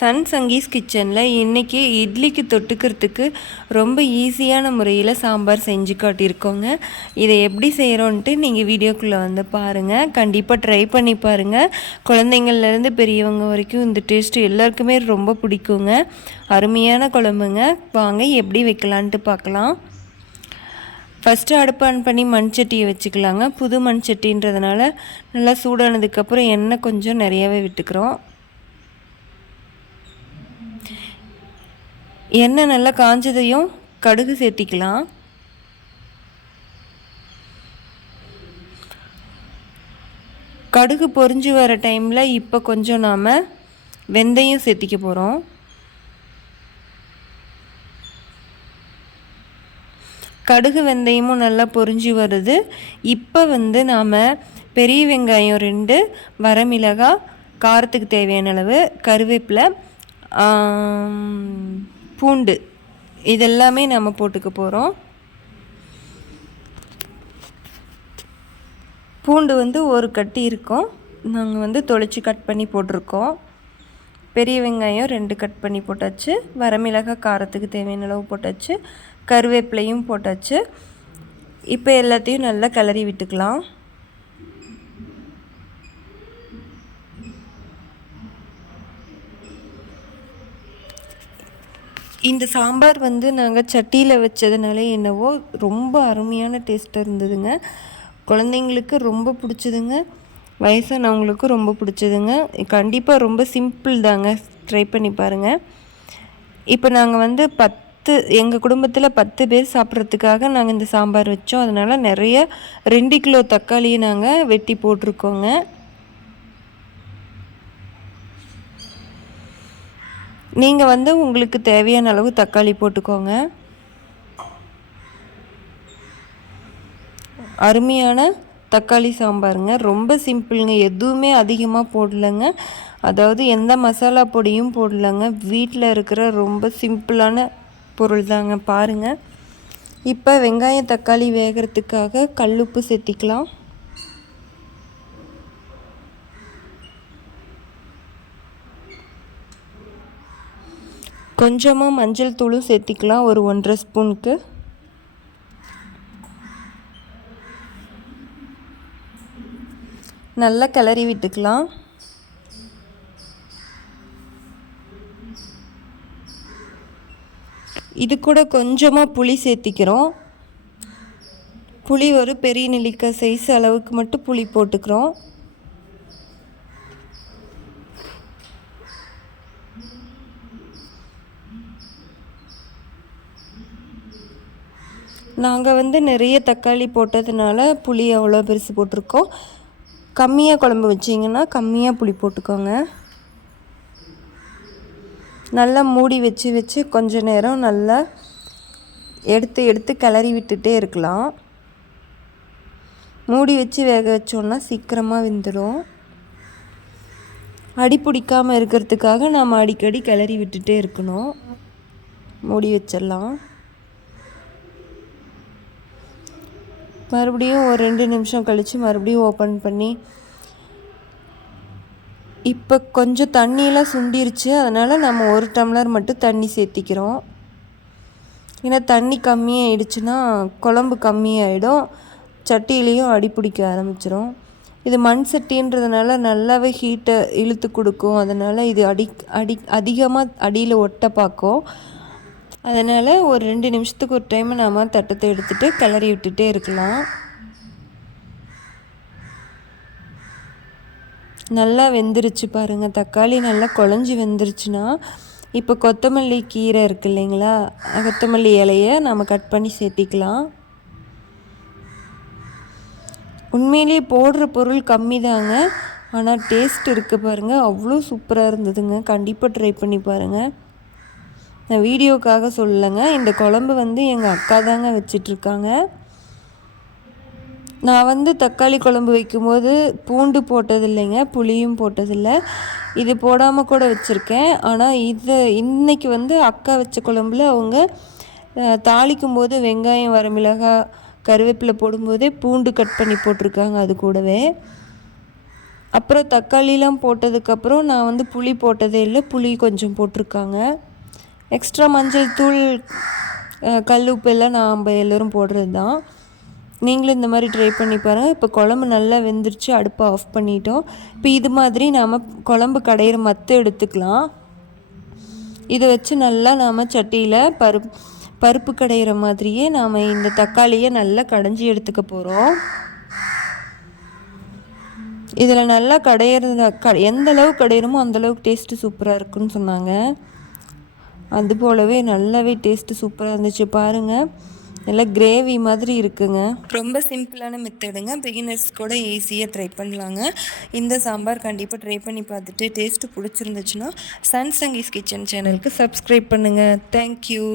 Sun Sanghis கிச்சனில் இன்றைக்கி இட்லிக்கு தொட்டுக்கிறதுக்கு ரொம்ப ஈஸியான முறையில் சாம்பார் செஞ்சு காட்டியிருக்கோங்க. இதை எப்படி செய்கிறோன்ட்டு நீங்கள் வீடியோக்குள்ளே வந்து பாருங்கள் கண்டிப்பாக ட்ரை பண்ணி பாருங்கள் குழந்தைங்கள்லேருந்து பெரியவங்க வரைக்கும் இந்த டேஸ்ட்டு எல்லாருக்குமே ரொம்ப பிடிக்குங்க. அருமையான குழம்புங்க. வாங்க எப்படி வைக்கலான்ட்டு பார்க்கலாம். ஃபஸ்ட்டு அடுப்பு ஆன் பண்ணி மண் சட்டியை வச்சுக்கலாங்க. புது மண் சட்டின்றதுனால நல்லா சூடானதுக்கப்புறம் எண்ணெய் கொஞ்சம் நிறையாவே விட்டுக்கிறோம். எண்ணெய் நல்லா காஞ்சதையும் கடுகு சேர்த்திக்கலாம். கடுகு பொறிஞ்சு வர டைமில் இப்போ கொஞ்சம் நாம் வெந்தயம் சேர்த்திக்க போகிறோம் கடுகு வெந்தயமும் நல்லா பொறிஞ்சு வருது. இப்போ வந்து நாம் பெரிய வெங்காயம் ரெண்டு வரமிளகாய் காரத்துக்கு தேவையான அளவு கருவேப்பிலை பூண்டு. இதெல்லாமே நம்ம போட்டுக்க போகிறோம் பூண்டு வந்து ஒரு கட்டி இருக்கும். நாங்கள் வந்து தொளிச்சு கட் பண்ணி போட்டிருக்கோம். பெரிய வெங்காயம் ரெண்டு கட் பண்ணி போட்டாச்சு. வரமிளகாய் காரத்துக்கு தேவையான அளவு போட்டாச்சு. கருவேப்பிலையும் போட்டாச்சு. இப்போ எல்லாத்தையும் நல்லா கிளறி விட்டுக்கலாம். இந்த சாம்பார் வந்து நாங்கள் சட்டியில் வச்சதுனால என்னவோ ரொம்ப அருமையான டேஸ்ட்டாக இருந்ததுங்க. குழந்தைங்களுக்கு ரொம்ப பிடிச்சதுங்க. வயசானவங்களுக்கும் ரொம்ப பிடிச்சதுங்க. கண்டிப்பாக ரொம்ப சிம்பிள் தாங்க. ட்ரை பண்ணி பாருங்கள் இப்போ நாங்கள் வந்து பத்து எங்கள் குடும்பத்தில் பத்து பேர் சாப்பிட்றதுக்காக நாங்கள் இந்த சாம்பார் வச்சோம். அதனால் நிறைய ரெண்டு கிலோ தக்காளியை நாங்கள் வெட்டி போட்டிருக்கோங்க. நீங்கள் வந்து உங்களுக்கு தேவையான அளவு தக்காளி போட்டுக்கோங்க. அருமையான தக்காளி சாம்பாருங்க. ரொம்ப சிம்பிளுங்க. எதுவுமே அதிகமாக போடலைங்க. அதாவது எந்த மசாலா பொடியும் போடலைங்க. வீட்டில் இருக்கிற ரொம்ப சிம்பிளான பொருள் தாங்க பாருங்கள் இப்போ வெங்காயம் தக்காளி வேகிறதுக்காக கல்லுப்பு சேர்த்திக்கலாம் கொஞ்சமாக மஞ்சள் தூளும் சேர்த்திக்கலாம் ஒரு ஒன்றரை ஸ்பூனுக்கு. நல்லா கிளறி விட்டுக்கலாம். இது கூட கொஞ்சமாக புளி சேர்த்திக்கிறோம். புளி ஒரு பெரிய நெல்லிக்காய் சைஸ் அளவுக்கு மட்டும் புளி போட்டுக்கிறோம். நாங்கள் வந்து நிறைய தக்காளி போட்டதுனால புளி அவ்வளோ பெருசு போட்டிருக்கோம். கம்மியாக குழம்பு வச்சிங்கன்னா கம்மியாக புளி போட்டுக்கோங்க. நல்லா மூடி வச்சு வச்சு கொஞ்ச நேரம் நல்லா எடுத்து எடுத்து கிளறி விட்டுட்டே இருக்கலாம். மூடி வச்சு வேக வச்சோன்னா சீக்கிரமாக வெந்துடும் அடி பிடிக்காமல் இருக்கிறதுக்காக நாம் அடிக்கடி கிளறி விட்டுட்டே இருக்கணும். மூடி வச்சிடலாம். மறுபடியும் ஒரு ரெண்டு நிமிஷம் கழித்து மறுபடியும் ஓப்பன் பண்ணி இப்போ கொஞ்சம் தண்ணியெலாம் சுண்டிருச்சு அதனால் நம்ம ஒரு டம்ளர் மட்டும் தண்ணி சேர்த்திக்கிறோம். ஏன்னா தண்ணி கம்மியாகிடுச்சுன்னா குழம்பு கம்மியாயிடும் சட்டியிலையும் அடி பிடிக்க ஆரம்பிச்சிடும் இது மண் சட்டின்றதுனால நல்லாவே ஹீட்டை இழுத்து கொடுக்கும் அதனால் இது அடி அடி அதிகமாக அடியில் ஒட்ட பார்க்கும். அதனால் ஒரு ரெண்டு நிமிஷத்துக்கு ஒரு டைம் நாம் தட்டத்தை எடுத்துகிட்டு கிளறி விட்டுட்டே இருக்கலாம். நல்லா வெந்துருச்சு பாருங்கள் தக்காளி நல்லா குழஞ்சி வெந்துருச்சுன்னா இப்போ கொத்தமல்லி கீரை இருக்கு இல்லைங்களா? கொத்தமல்லி இலையை நம்ம கட் பண்ணி சேர்த்திக்கலாம். உண்மையிலேயே போடுற பொருள் கம்மி தாங்க ஆனால் டேஸ்ட் இருக்குது பாருங்கள் அவ்வளோ சூப்பராக இருந்ததுங்க. கண்டிப்பாக ட்ரை பண்ணி பாருங்கள் நான் வீடியோக்காக சொல்லலைங்க. இந்த குழம்பு வந்து எங்கள் அக்கா தாங்க வச்சிட்ருக்காங்க. நான் வந்து தக்காளி குழம்பு வைக்கும்போது பூண்டு போட்டதில்லைங்க. புளியும் போட்டதில்லை. இது போடாமல் கூட வச்சுருக்கேன். ஆனால் இது இன்றைக்கி வந்து அக்கா வச்ச குழம்புல அவங்க தாளிக்கும் போது வெங்காயம் வரமிளகாய் கருவேப்பிலை போடும்போதே பூண்டு கட் பண்ணி போட்டிருக்காங்க அது கூடவே. அப்புறம் தக்காளிலாம் போட்டதுக்கப்புறம் நான் வந்து புளி போட்டதே இல்லை புளி கொஞ்சம் போட்டிருக்காங்க. எக்ஸ்ட்ரா மஞ்சள் தூள் கல் உப்பு எல்லாம் நாம் எல்லோரும் போடுறது தான். நீங்களும் இந்த மாதிரி ட்ரை பண்ணி பாருங்கள் இப்போ குழம்பு நல்லா வெந்துருச்சு அடுப்பை ஆஃப் பண்ணிட்டோம். இப்போ இது மாதிரி நாம் குழம்பு கடையிற மத்து எடுத்துக்கலாம். இதை வச்சு நல்லா நாம் சட்டியில் பருப் பருப்பு கடையிற மாதிரியே நாம் இந்த தக்காளியை நல்லா கடைஞ்சி எடுத்துக்க போகிறோம் இதில் நல்லா கடையிறது க எந்த அளவு கடையிறமோ அந்தளவுக்கு டேஸ்ட்டு சூப்பராக இருக்குன்னு சொன்னாங்க. அது போலவே நல்லாவே டேஸ்ட்டு சூப்பராக இருந்துச்சு. பாருங்கள் நல்லா கிரேவி மாதிரி இருக்குங்க. ரொம்ப சிம்பிளான மெத்தடுங்க பிகினர்ஸ் கூட ஈஸியாக ட்ரை பண்ணலாங்க. இந்த சாம்பார் கண்டிப்பாக ட்ரை பண்ணி பார்த்துட்டு டேஸ்ட்டு பிடிச்சிருந்துச்சுன்னா சன்சங்கீஸ் கிச்சன் சேனலுக்கு சப்ஸ்கிரைப் பண்ணுங்கள் தேங்க்யூ